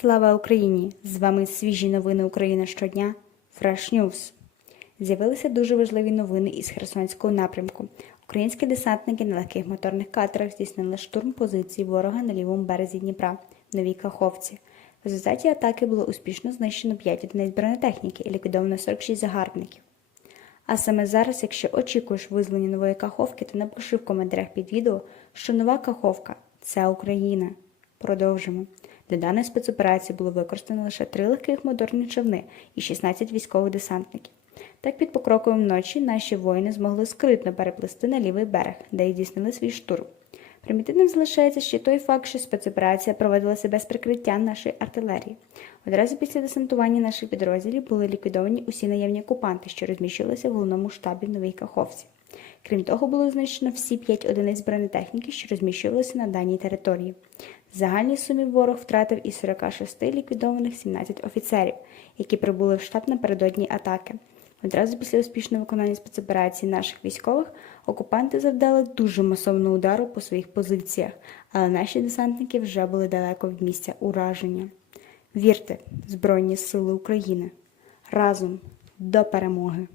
Слава Україні! З вами свіжі новини України щодня. Fresh News. З'явилися дуже важливі новини із Херсонського напрямку. Українські десантники на легких моторних катерах здійснили штурм позицій ворога на лівому березі Дніпра в Новій Каховці. В результаті атаки було успішно знищено 5 одиниць бронетехніки і ліквідовано 46 загарбників. А саме зараз, якщо очікуєш визволення нової каховки, то напиши в коментарях під відео, що нова каховка це Україна. Продовжимо. Для даної спецоперації було використано лише три легких моторні човни і 16 військових десантників. Так під покроковим ночі наші воїни змогли скритно переплисти на лівий берег, де й здійснили свій штурм. Примітивним залишається ще той факт, що спецоперація проводилася без прикриття нашої артилерії. Одразу після десантування наших підрозділів були ліквідовані усі наявні окупанти, що розміщувалися в головному штабі в Новій Каховці. Крім того, було знищено всі п'ять одиниць бронетехніки, що розміщувалися на даній території. В загальній сумі ворог втратив із 46 ліквідованих 17 офіцерів, які прибули в штаб напередодні атаки. Одразу після успішного виконання спецоперації наших військових окупанти завдали дуже масовного удару по своїх позиціях, але наші десантники вже були далеко від місця ураження. Вірте, Збройні Сили України! Разом до перемоги!